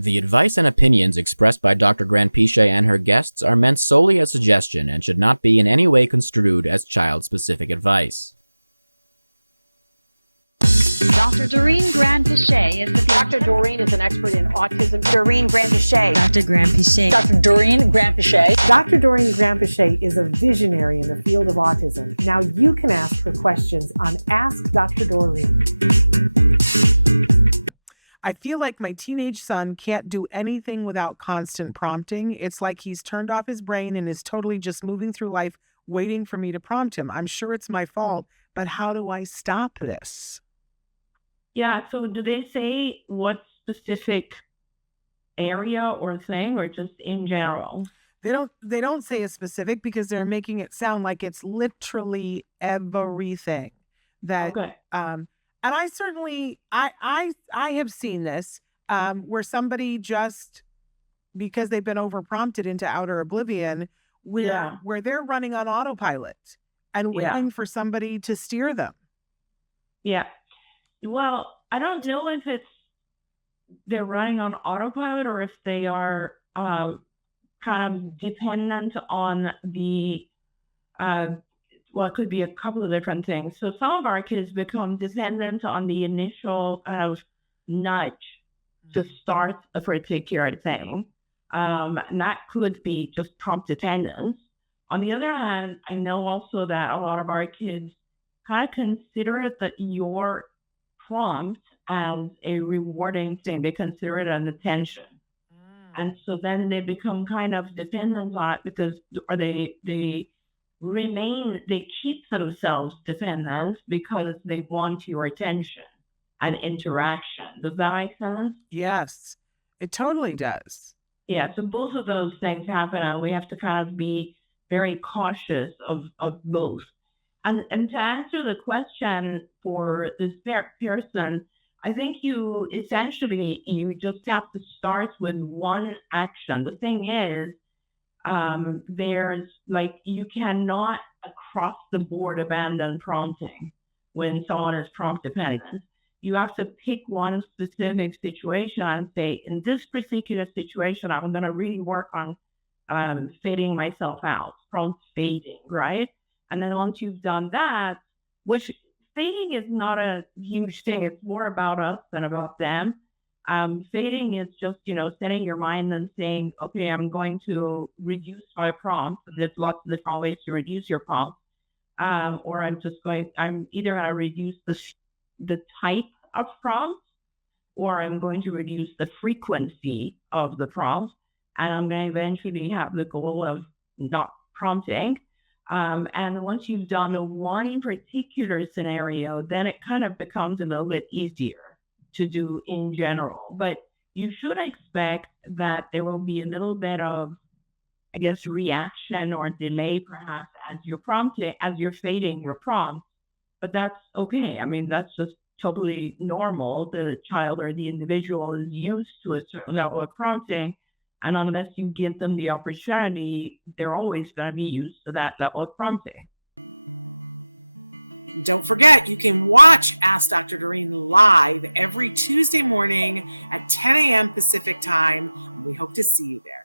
The advice and opinions expressed by Dr. Grandpiche and her guests are meant solely as suggestion and should not be in any way construed as child-specific advice. Dr. Doreen Grandpiche is Dr. Doreen is an expert in autism. Doreen Grandpiche. Dr. Grandpiche. Dr. Doreen Grandpiche. Dr. Doreen Grandpiche is a visionary in the field of autism. Now you can ask her questions on Ask Dr. Doreen. I feel like my teenage son can't do anything without constant prompting. It's like he's turned off his brain and is totally just moving through life waiting for me to prompt him. I'm sure it's my fault, but how do I stop this? Yeah, so do they say what specific area or thing, or just in general? They don't say a specific because they're making it sound like it's literally everything that Okay. and I certainly I have seen this where somebody just because they've been over prompted into outer oblivion where they're running on autopilot and waiting for somebody to steer them. Yeah. Well, I don't know if they're running on autopilot or if they are kind of dependent on the, well, it could be a couple of different things. So some of our kids become dependent on the initial kind of nudge to start a particular thing. And that could be just prompt dependence. On the other hand, I know also that a lot of our kids kind of consider that your prompt as a rewarding thing. They consider it an attention. And so then they become kind of dependent on it because, or they keep themselves dependent because they want your attention and interaction. Does that make sense? Yes, it totally does. Yeah, so both of those things happen, and we have to kind of be very cautious of both. And to answer the question for this person, I think you just have to start with one action. The thing is, you cannot across the board abandon prompting when someone is prompt dependent. You have to pick one specific situation and say, in this particular situation, I'm going to really work on fading myself out, prompt fading, right? And then once you've done that, which fading is not a huge thing. It's more about us than about them. Fading is just, setting your mind and saying, okay, I'm going to reduce my prompt. There's lots of different ways to reduce your prompt. Or I'm either going to reduce the type of prompt, or I'm going to reduce the frequency of the prompt. And I'm going to eventually have the goal of not prompting. And once you've done one particular scenario, then it kind of becomes a little bit easier to do in general. But you should expect that there will be a little bit of, I guess, reaction or delay perhaps as you're fading your prompt. But that's okay. I mean, that's just totally normal. The child or the individual is used to a certain level of prompting. And unless you give them the opportunity, they're always going to be used to that level of prompting. Don't forget, you can watch Ask Dr. Doreen live every Tuesday morning at 10 a.m. Pacific time. We hope to see you there.